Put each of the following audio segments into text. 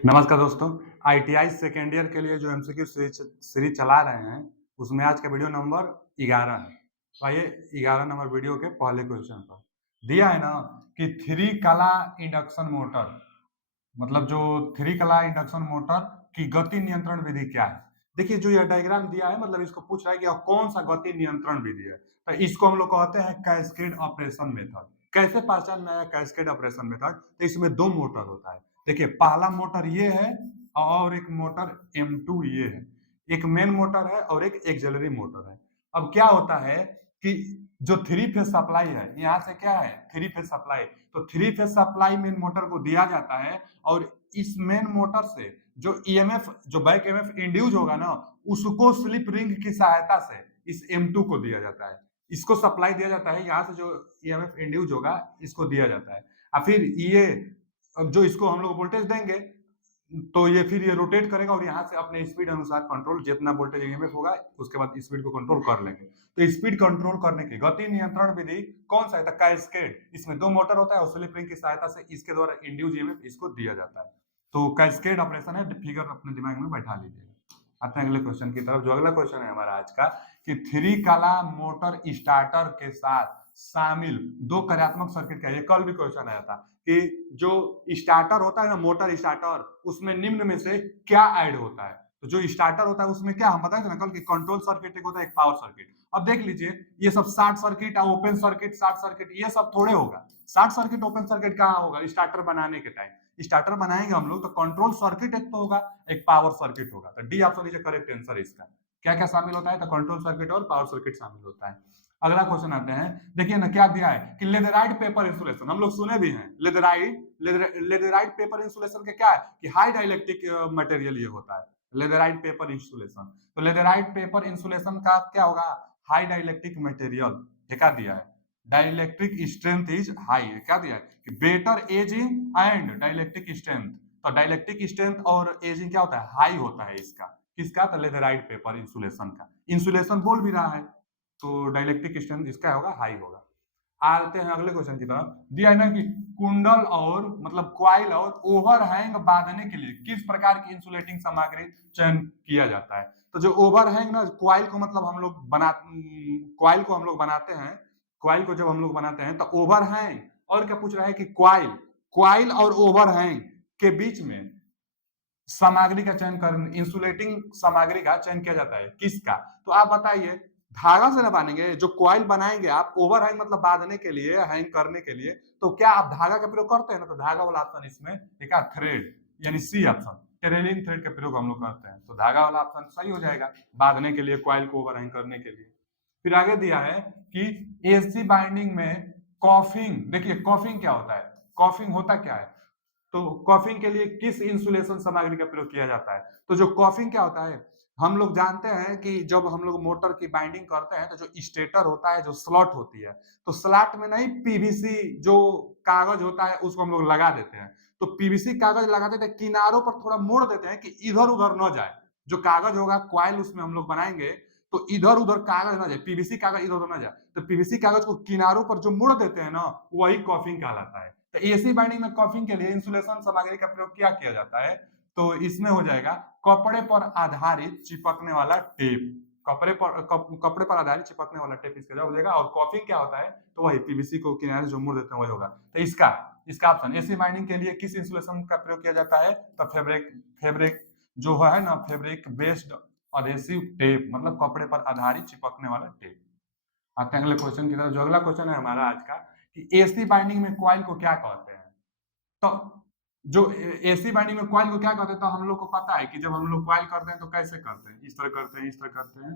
नमस्कार दोस्तों। ITI second year के लिए जो एमसीक्यू सीरीज चला रहे हैं उसमें आज का वीडियो नंबर 11 है। तो आइए 11 नंबर वीडियो के पहले क्वेश्चन पर दिया है ना कि थ्री कला इंडक्शन मोटर, मतलब जो थ्री कला इंडक्शन मोटर की गति नियंत्रण विधि क्या है। देखिए जो यह डायग्राम दिया है, मतलब इसको पूछ रहा है कि अब कौन सा गति नियंत्रण विधि है। तो इसको हम लोग कहते हैं कैस्केड ऑपरेशन मेथड। कैसे पहचान में आया कैस्केड ऑपरेशन मेथड? तो इसमें दो मोटर होता है। देखिए पहला मोटर ये है और एक मोटर M2 ये है। एक मेन मोटर है और एक एक्सिलरी मोटर है। अब क्या होता है कि जो थ्री फेज सप्लाई है, यहाँ से क्या है थ्री फेज सप्लाई, तो three phase supply main motor को दिया जाता है और इस मेन मोटर से जो ईएमएफ, जो बैक ईएमएफ इंड्यूस होगा ना, उसको स्लिप रिंग की सहायता से इस M2 को दिया जाता है। इसको सप्लाई दिया जाता है, यहाँ से जो ईएमएफ इंड्यूस होगा इसको दिया जाता है। और फिर ये अब जो इसको हम लोग वोल्टेज देंगे तो ये फिर ये रोटेट करेगा और यहाँ से अपने स्पीड अनुसार कंट्रोल, जितना वोल्टेज ईएमएफ होगा उसके बाद स्पीड को कंट्रोल कर लेंगे। तो स्पीड कंट्रोल करने की गति नियंत्रण विधि कौन सा है? तो कैस्केड। इसमें दो मोटर होता है और स्लिप रिंग की सहायता से इसके द्वारा इंड्यूस ईएमएफ इसको दिया जाता है। तो कैस्केड ऑपरेशन है, फिगर अपने दिमाग में बैठा लीजिए। आते हैं अगले क्वेश्चन की तरफ। जो अगला क्वेश्चन है हमारा आज का कि थ्री कला मोटर स्टार्टर के साथ शामिल दो कार्यात्मक सर्किट क्या है। ये कल भी क्वेश्चन आया था कि जो स्टार्टर होता है ना, मोटर स्टार्टर, उसमें निम्न में से क्या ऐड होता है। तो जो स्टार्टर होता है उसमें क्या हम बताए थे ना कल कि कंट्रोल सर्किट एक होता है, एक पावर सर्किट। अब देख लीजिए ये सब short circuit, open circuit, short circuit, ये सब थोड़े होगा। शॉर्ट सर्किट ओपन सर्किट कहाँ होगा? स्टार्टर बनाने के टाइम स्टार्टर बनाएंगे हम लोग तो कंट्रोल सर्किट एक तो होगा, एक पावर सर्किट होगा। तो D option is correct answer इसका। क्या क्या शामिल होता है? तो कंट्रोल सर्किट और पावर सर्किट शामिल होता है। अगला क्वेश्चन आते हैं। देखिए ना क्या दिया है कि लेदराइट पेपर इंसुलेशन, हम लोग सुने भी हैं लेदराइट पेपर इंसुलेशन के क्या है कि हाई डाइलेक्ट्रिक मटेरियल ये होता है लेदराइट पेपर इंसुलेशन। तो लेदराइट पेपर इंसुलेशन का क्या होगा? High dielectric material. क्या दिया है? Dielectric strength is high. क्या दिया है कि better ageing and dielectric strength. तो डाइलेक्ट्रिक स्ट्रेंथ और एजिंग क्या होता है? हाई होता है इसका। किसका? तो लेदराइट पेपर इंसुलेशन का। इंसुलेशन बोल भी रहा है तो डाइलेक्ट्रिक स्ट्रेंथ इसका होगा, हाई होगा। आते हैं अगले क्वेश्चन की तरफ। दिया है ना कि कुंडल और मतलब क्वाइल और ओवरहैंग बांधने के लिए किस प्रकार की इंसुलेटिंग सामग्री चयन किया जाता है। तो जो ओवरहैंग ना, क्वाइल को मतलब हम लोग क्वाइल को हम लोग बनाते हैं। क्वाइल को जब हम लोग बनाते हैं तो ओवरहैंग और क्या पूछ रहा है कि क्वाइल, क्वाइल और ओवरहैंग के बीच में सामग्री का चयन कर, इंसुलेटिंग सामग्री का चयन किया जाता है किसका? तो आप बताइए। धागा से ना बांधेंगे, जो कॉइल बनाएंगे आप ओवरहैंग मतलब बांधने के लिए, हैंग करने के लिए, तो क्या आप धागा का प्रयोग करते हैं ना? तो धागा वाला ऑप्शन इसमें ठीक है, थ्रेड यानी सी ऑप्शन, टेरेलिन थ्रेड का प्रयोग हम लोग करते हैं। तो धागा वाला ऑप्शन सही हो जाएगा, बांधने के लिए, कॉइल को ओवरहैंग करने के लिए। फिर आगे दिया है कि एसी बाइंडिंग में कॉफिंग। देखिए कॉफिंग क्या होता है, कॉफिंग होता क्या है? तो कॉफिंग के लिए किस इंसुलेशन सामग्री का प्रयोग किया जाता है? तो जो कॉफिंग क्या होता है, हम लोग जानते हैं कि जब हम लोग मोटर की बाइंडिंग करते हैं तो जो स्टेटर होता है, जो स्लॉट होती है, तो स्लॉट में नहीं पीवीसी जो कागज होता है उसको हम लोग लगा देते हैं। तो पीवीसी कागज लगा देते हैं, किनारों पर थोड़ा मोड़ देते हैं कि इधर उधर न जाए। जो कागज होगा क्वाइल उसमें हम लोग बनाएंगे तो इधर उधर कागज ना जाए, पीवीसी कागज इधर उधर ना जाए। तो पीवीसी कागज को किनारों पर जो मोड़ देते हैं ना, वही कॉफिंग कहलाता है। तो एसी बाइंडिंग में कॉफिंग के लिए इंसुलेशन सामग्री का प्रयोग क्या किया जाता है? तो इसमें हो जाएगा कपड़े पर आधारित चिपकने वाला टेप। कपड़े पर आधारित चिपकने वाला टेप इसका जवाब हो जाएगा। और कॉफिंग क्या होता है? तो वही पीवीसी को किनारे जो मोड़ देते हैं वही होगा। तो इसका इसका ऑप्शन एसी बाइंडिंग के लिए किस इंसुलेशन का प्रयोग किया जाता है? तो फैब्रिक फैब्रिक जो है ना, फैब्रिक बेस्ड अधेसिव टेप, मतलब कपड़े पर आधारित चिपकने वाला टेप। आते हैं अगले क्वेश्चन की तरफ। जो अगला क्वेश्चन है हमारा आज का कि एसी बाइंडिंग में कॉइल को क्या कहते हैं। तो जो एसी बाइंडिंग में कॉइल को क्या कहते हैं, तो हम लोग को पता है कि जब हम लोग कॉइल करते हैं तो कैसे करते हैं, इस तरह करते हैं, इस तरह करते हैं,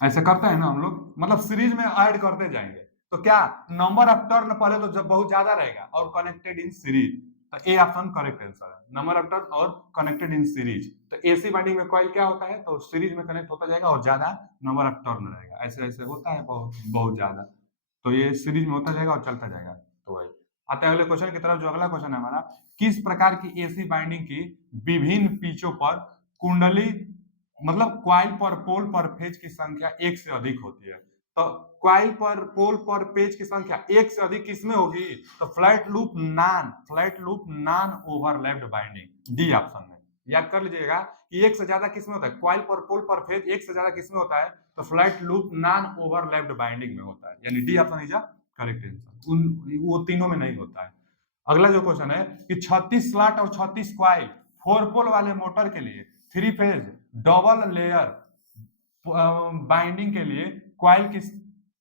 ऐसे करते हैं ना हम लोग, मतलब सीरीज में ऐड करते जाएंगे। तो क्या नंबर ऑफ टर्न पहले तो जब बहुत ज्यादा रहेगा और कनेक्टेड इन सीरीज। तो ए ऑप्शन करेक्ट आंसर है, नंबर ऑफ टर्न और कनेक्टेड इन सीरीज। तो एसी बाइंडिंग में कॉइल क्या होता है? तो सीरीज में कनेक्ट होता जाएगा और ज्यादा नंबर ऑफ टर्न रहेगा। ऐसे ऐसे होता है बहुत बहुत ज्यादा, तो ये सीरीज में होता जाएगा और चलता जाएगा। तो वही। आते हैं अगले क्वेश्चन की तरफ। जो अगला क्वेश्चन है हमारा, किस प्रकार की एसी बाइंडिंग की विभिन्न पिचों पर कुंडली, मतलब क्वाइल पर पोल पर फेज की संख्या एक से अधिक होती है। तो क्वाइल पर पोल पर पेज की संख्या एक से अधिक किसमें होगी? तो flat loop non overlapped binding, D option में। याद कर लीजिएगा कि एक से ज्यादा किसमें होता है? क्वाइल पर पोल पर पेज एक से ज्यादा किसमें होता है? तो flat loop non overlapped binding में होता है, यानी D option is a correct answer. वो तीनों में नहीं होता है। अगला जो क्वेश्चन है कि 36 स्लॉट और 36 क्वाइल 4 पोल वाले मोटर के लिए 3 फेज डबल लेयर बाइंडिंग के लिए क्वाइल की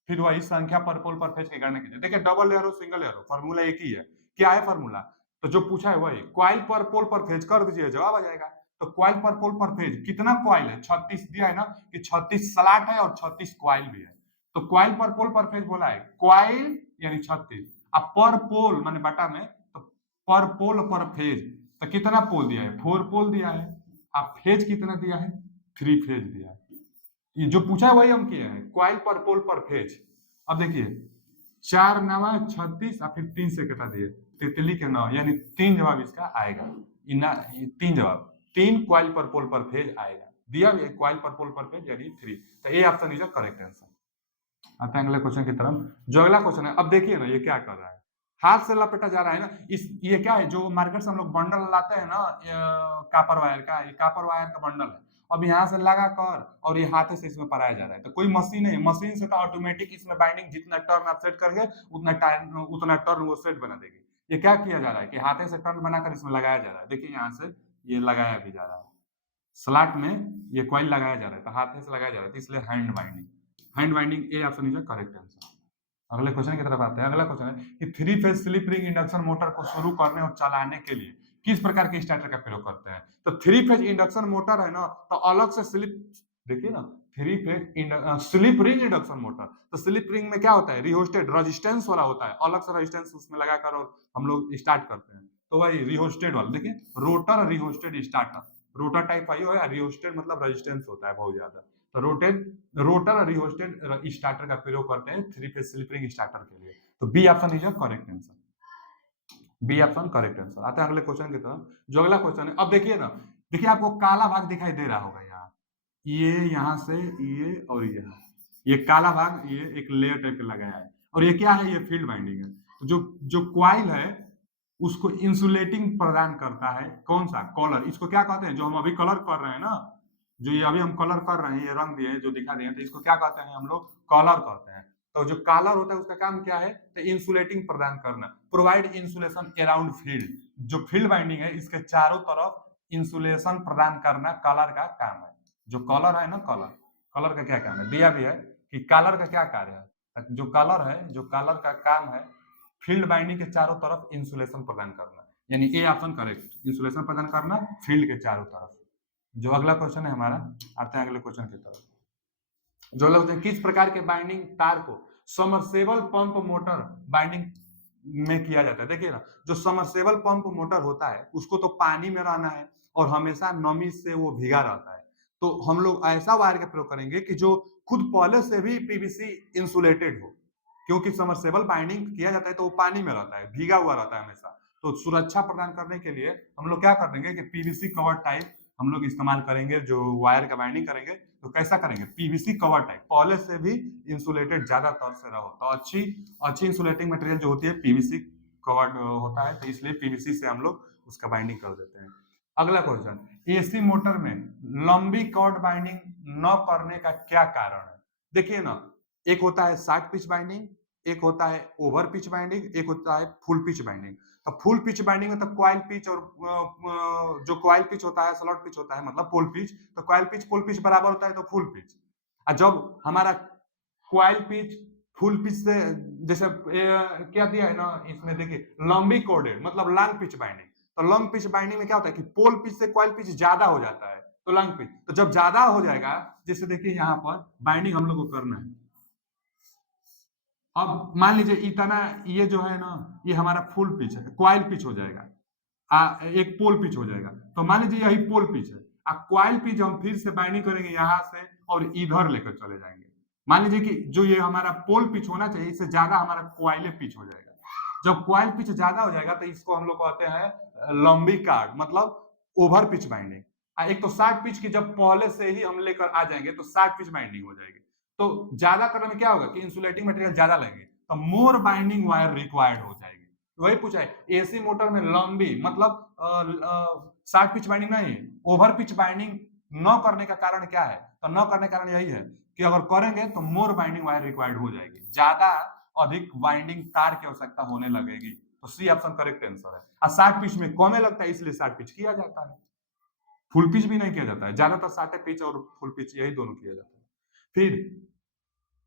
फिर वही संख्या पर पोल पर फेज की गणना कीजिए। देखिए डबल लेयर हो सिंगल लेयर हो, फॉर्मूला एक ही है। क्या है फॉर्मूला? तो जो पूछा है वही, क्वाइल पर पोल पर फेज कर दीजिए, जवाब आ जाएगा। तो क्वाइल पर पोल पर फेज कितना क्वाइल है? 36 दिया है ना कि 36 स्लॉट है और 36 क्वाइल भी है। तो क्वाइल पर पोल पर फेज बोला है, क्वाइल यानी 36, अब पर पोल माने बटा में, तो पर पोल पर फेज तो कितना पोल दिया है? 4 पोल दिया है। अब फेज कितना दिया है? 3 फेज दिया है। ये जो पूछा है वही हम किए हैं, क्वाइल पर पोल पर फेज। अब देखिए 4 नवा 36 और फिर 3 से कटा दिए, तितली के 9, यानी 3 जवाब इसका आएगा। 3 जवाब, 3 क्वाइल पर पोल पर फेज आएगा। दिया भी है क्वाइल पर पोल पर फेज यानी 3। तो A option is a correct answer. आते हैं अगले क्वेश्चन की तरफ। जो अगला क्वेश्चन है, अब देखिए ना ये क्या कर रहा है, हाथ से लपेटा जा रहा है ना। इस ये क्या है, जो मार्केट से हम लोग बंडल लाते हैं ना कापर वायर का, ये कापर वायर का बंडल है। अब यहाँ से लगा कर और ये हाथे से इसमें पराया जा रहा है। तो कोई मशीन है, मशीन से तो ऑटोमेटिक इसमें बाइंडिंग जितना टर्न आप सेट करेंगे उतना टर्न वो सेट बना देगी। ये क्या किया जा रहा है कि हाथे से टर्न बनाकर इसमें लगाया जा रहा है। देखिए यहाँ से ये लगाया भी जा रहा है, स्लॉट में ये कॉइल लगाया जा रहा है, तो हाथ से लगाया जा रहा है, तो इसलिए hand binding A option is the correct answer. अगले क्वेश्चन की तरफ आते हैं। अगला क्वेश्चन है कि 3 phase slip ring induction motor को शुरू करने और चलाने के लिए किस प्रकार के स्टार्टर का प्रयोग करते हैं? तो 3 फेज इंडक्शन मोटर है ना, तो अलग से स्लिप, देखिए ना 3 phase slip ring induction motor, तो स्लिप रिंग में क्या होता है? रिहोस्टेड रेजिस्टेंस वाला होता है, अलग से रेजिस्टेंस उसमें लगाकर और हम लोग स्टार्ट करते हैं। तो वही रिहोस्टेड वाला, देखिए rotor rheostat starter, rotor type आई हो, रिहोस्टेड मतलब रेजिस्टेंस होता है बहुत ज्यादा। तो रोटर रिहोस्टेड स्टार्टर का प्रयोग करते हैं 3 फेज स्लिप रिंग स्टार्टर के लिए। तो B option is correct answer. B option correct answer. आते हैं अगले क्वेश्चन की तरफ। जो अगला क्वेश्चन है, अब देखिए ना, देखिए आपको काला भाग दिखाई दे रहा होगा यहाँ, ये यहाँ से ये और ये काला भाग, ये एक लेयर टाइप का लगाया है, और ये क्या है? ये फील्ड बाइंडिंग है। तो जो जो क्वाइल है उसको इंसुलेटिंग प्रदान करता है, कौन सा? कॉलर। इसको क्या कहते हैं? जो हम अभी कलर कर रहे हैं ना, जो ये अभी हम कलर कर रहे हैं, ये रंग दिए जो दिखा दिए, तो इसको क्या कहते हैं? हम लोग कलर कहते हैं। तो जो कलर होता है उसका काम क्या है? तो इंसुलेटिंग प्रदान करना, प्रोवाइड इंसुलेशन अराउंड फील्ड। जो फील्ड बाइंडिंग है इसके चारों तरफ इंसुलेशन प्रदान करना कलर का काम है। जो कलर है ना, कलर का क्या काम है? दिया भी है कि कलर का क्या कार्य है। जो कलर है, जो कलर का काम है फील्ड बाइंडिंग के चारों तरफ इंसुलेशन प्रदान करना, यानी ए ऑप्शन करेक्ट, इंसुलेशन प्रदान करना फील्ड के चारों तरफ। जो अगला क्वेश्चन है हमारा, आते हैं अगले क्वेश्चन की तरफ। जो लोग किस प्रकार के बाइंडिंग तार को समरसेबल पंप मोटर बाइंडिंग में किया जाता है? देखिए ना, जो समरसेबल पंप मोटर होता है उसको तो पानी में रहना है और हमेशा नमी से वो भीगा रहता है। तो हम लोग ऐसा वायर का प्रयोग करेंगे कि जो खुद पहले से भी पीवीसी इंसुलेटेड हो, क्योंकि समरसेबल बाइंडिंग किया जाता है तो वो पानी में रहता है, भीगा हुआ रहता है हमेशा। तो सुरक्षा प्रदान करने के लिए हम लोग क्या कर देंगे कि पीवीसी कवर टाइप हम लोग इस्तेमाल करेंगे। जो वायर का बाइंडिंग करेंगे तो कैसा करेंगे? पीवीसी कवर टाइप, पहले से भी इंसुलेटेड ज्यादातर से रहो, तो अच्छी इंसुलेटिंग मटेरियल जो होती है पीवीसी कवर्ड होता है, तो इसलिए पीवीसी से हम लोग उसका बाइंडिंग कर देते हैं। अगला क्वेश्चन, एसी मोटर में लंबी कॉर्ड बाइंडिंग न करने का क्या कारण है? देखिए ना, एक होता है शॉर्ट पिच बाइंडिंग, एक होता है ओवर पिच बाइंडिंग, एक होता है फुल पिच बाइंडिंग। तो फुल पिच बाइंडिंग में तो क्वाइल पिच और जो क्वाइल पिच होता है स्लॉट पिच होता है, मतलब पोल पिच, तो क्वाइल पिच पोल पिच बराबर होता है तो फुल पिच। और जब हमारा क्वाइल पिच फुल पिच से, जैसे क्या दिया है ना इसमें, देखिए लंबी कोडेड मतलब लॉन्ग पिच बाइंडिंग। तो लॉन्ग पिच बाइंडिंग में क्या होता है कि पोल पिच से क्वाइल पिच ज्यादा हो जाता है, तो लॉन्ग पिच। तो जब ज्यादा हो जाएगा, जैसे देखिए यहाँ पर बाइंडिंग हम लोग को करना है, अब मान लीजिए इतना, ये जो है ना ये हमारा फुल पिच है, क्वाइल पिच हो जाएगा, एक पोल पिच हो जाएगा। तो मान लीजिए यही पोल पिच है, क्वाइल पिच हम फिर से बाइंडिंग करेंगे यहाँ से और इधर लेकर चले जाएंगे। मान लीजिए कि जो ये हमारा पोल पिच होना चाहिए इससे ज्यादा हमारा क्वाइले पिच हो जाएगा। जब क्वाइल पिच ज्यादा हो जाएगा तो इसको हम लोग कहते हैं लंबी कार्ड, मतलब ओवर पिच बाइंडिंग। एक तो शॉर्ट पिच की जब पहले से ही हम लेकर आ जाएंगे तो शॉर्ट पिच बाइंडिंग हो जाएगी। तो ज्यादा करने में क्या होगा कि इंसुलेटिंग मटेरियल ज्यादा लगेगी, तो मोर बाइंडिंग वायर रिक्वायर्ड हो जाएगी। वही पूछा है, एसी मोटर में लंबी मतलब शॉर्ट पिच बाइंडिंग नहीं, ओवर पिच बाइंडिंग न करने का कारण क्या है? तो न करने का कारण यही है कि अगर करेंगे तो मोर बाइंडिंग वायर रिक्वायर्ड हो जाएगी, ज्यादा अधिक बाइंडिंग तार की आवश्यकता होने लगेगी। तो सी ऑप्शन करेक्ट आंसर है। और शॉर्ट पिच में कम लगता है इसलिए शॉर्ट पिच किया जाता है, फुल पिच भी नहीं किया जाता है, ज्यादातर शॉर्ट पिच और फुल पिच यही दोनों किया जाता है। फिर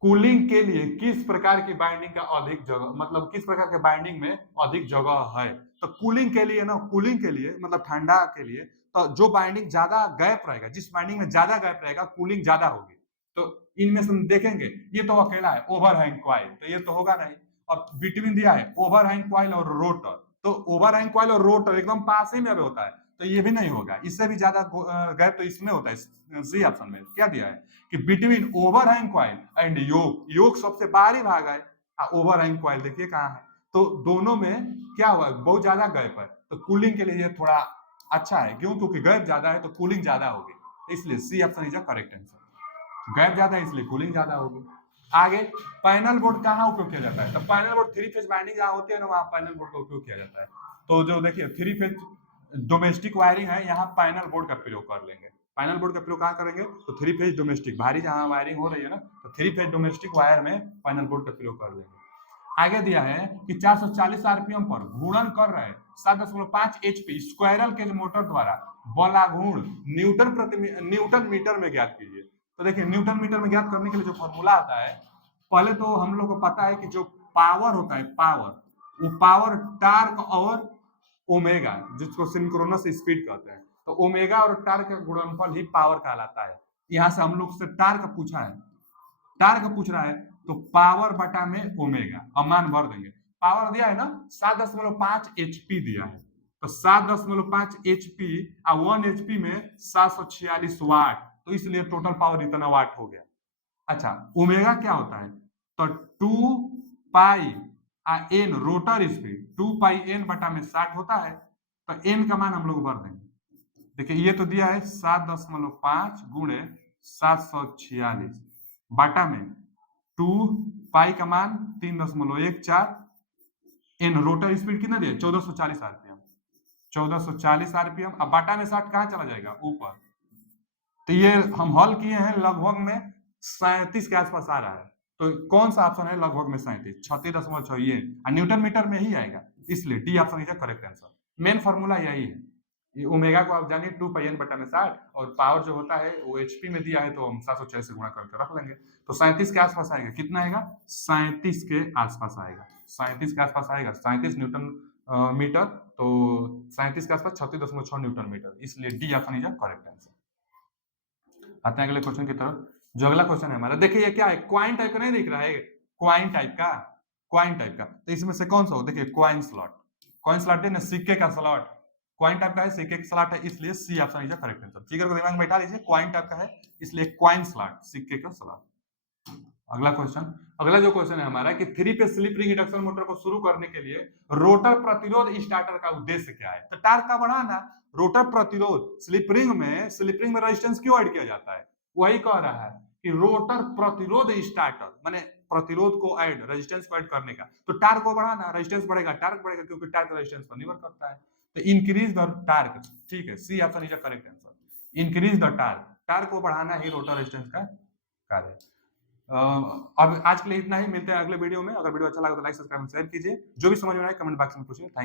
कूलिंग के लिए किस प्रकार की बाइंडिंग का अधिक जगह, मतलब किस प्रकार के बाइंडिंग में अधिक जगह है? तो कूलिंग के लिए ना, कूलिंग के लिए मतलब ठंडा के लिए, तो जो बाइंडिंग ज्यादा गैप रहेगा, जिस बाइंडिंग में ज्यादा गैप रहेगा कूलिंग ज्यादा होगी। तो इनमें से हम देखेंगे, ये तो अकेला है ओवरहैंग कॉइल, तो ये तो होगा नहीं। अब बिटवीन दिया है ओवरहैंग कॉइल और रोटर, तो ओवरहैंग कॉइल और रोटर एकदम पास ही में होता है, तो ये भी नहीं होगा। इससे भी ज्यादा गैप तो इसमें होता है, सी ऑप्शन में क्या दिया है कि बिटवीन ओवरहैंग कॉइल एंड योक, योक सबसे बाहरी भाग है, ओवरहैंग कॉइल देखिए कहाँ है, तो दोनों में क्या हुआ, बहुत ज्यादा गैप है, तो कूलिंग के लिए ये थोड़ा अच्छा है। क्यों? क्योंकि गैप ज्यादा है तो कूलिंग ज्यादा होगी, इसलिए C option is a correct answer. Gap ज्यादा है इसलिए कूलिंग ज्यादा होगी। आगे पैनल बोर्ड कहाँ उपयोग किया जाता है? तो panel board three phase binding जहाँ होती है ना, वहाँ पैनल बोर्ड का उपयोग किया जाता है। तो जो देखिए थ्री फेज डोमेस्टिक वायरिंग है, यहाँ पैनल बोर्ड का प्रयोग कर लेंगे। पैनल बोर्ड का प्रयोग कहाँ करेंगे? तो थ्री फेज डोमेस्टिक भारी जहां वायरिंग हो रही है ना, तो थ्री फेज डोमेस्टिक वायर में पैनल बोर्ड का प्रयोग कर लेंगे। आगे दिया है कि 440 आरपीएम पर घूर्णन कर रहे 7.5 एचपी स्क्वायरल केज मोटर द्वारा बलाघूर्ण न्यूटन मीटर में ज्ञात कीजिए। तो देखिए न्यूटन मीटर में ज्ञात करने के लिए जो फॉर्मूला आता है, पहले तो हम लोग को पता है कि जो पावर होता है, पावर, वो पावर टार्क और ओमेगा, जिसको सिंक्रोनस स्पीड कहते हैं, तो ओमेगा और टार्क का गुणनफल ही पावर कहलाता है। यहां से हम लोग से टार्क पूछा है, टार्क पूछ रहा है, तो पावर बटा में ओमेगा, अब मान भर देंगे। पावर दिया है ना 7.5 एचपी दिया है, तो 7.5 एचपी और 1 एचपी में 746 वाट, तो इसलिए टोटल पावर इतना वाट हो गया। अच्छा, ओमेगा क्या होता है? तो 2 पाई एन रोटर स्पीड, 2 पाई एन बटा में 60 होता है, तो एन का मान हम लोग भर देंगे। देखिए ये तो दिया है 7.5 गुणे 746 बाटा में 2 पाई का मान 3.14, इन रोटर स्पीड कितना दिया? 1440 आरपीएम, 1440 आरपीएम। अब बाटा में 60 कहाँ चला जाएगा? ऊपर। तो ये हम हल किए हैं, लगभग में 37 के आसपास आ रहा है। तो कौन सा ऑप्शन है लगभग में 37? 36.6, ये न्यूटन मीटर में ही आएगा, इसलिए D option is correct answer. Main formula यही है। ये ओमेगा को आप जानिए 2 पाई एन बटा में 60, और पावर जो होता है वो एचपी में दिया है, तो हम 746 से गुणा करके रख लेंगे, तो 37 के आसपास आएगा। कितना आएगा? 37 के आसपास आएगा, 37 के आसपास आएगा, 37 न्यूटन मीटर, तो 37 के आसपास 36.6 न्यूटन मीटर, इसलिए D option is correct answer. आते हैं अगले क्वेश्चन की तरफ। जो अगला क्वेश्चन है हमारा, देखिए ये क्या है, क्वाइन टाइप का नहीं दिख रहा है? क्वाइन टाइप का, क्वाइन टाइप का, तो इसमें से कौन सा हो? देखिए क्वाइन स्लॉट, क्वाइन स्लॉट है ना, सिक्के का स्लॉट, क्वाइन टाइप का है, सिक्के का स्लॉट है, इसलिए C option is correct answer. Figure को दिमाग में बैठा लीजिए, क्वाइन टाइप का है इसलिए क्वाइन स्लॉट, सिक्के का स्लॉट। अगला क्वेश्चन, अगला जो क्वेश्चन है हमारा कि three phase slip ring induction motor को शुरू करने के लिए रोटर प्रतिरोध स्टार्टर का उद्देश्य क्या है? तो टार्क का बढ़ाना। रोटर प्रतिरोध स्लिप रिंग में रेजिस्टेंस क्यों ऐड किया जाता है? वही कह रहा है कि रोटर प्रतिरोध स्टार्टर माने प्रतिरोध को ऐड, रेजिस्टेंस को ऐड करने का, तो टार्क को बढ़ाना, रेजिस्टेंस बढ़ेगा, टार्क बढ़ेगा, क्योंकि टार्क रेजिस्टेंस पर निर्भर करता है, तो इंक्रीज द टार्क। ठीक है, C option is the correct answer, increase the torque, torque को बढ़ाना ही रोटर रेजिस्टेंस का कार्य है। अब आज के लिए इतना ही, मिलते हैं अगले वीडियो में। अगर वीडियो अच्छा लगा तो लाइक, सब्सक्राइब, शेयर कीजिए। जो भी समझ में आए कमेंट बॉक्स में पूछिए। थैंक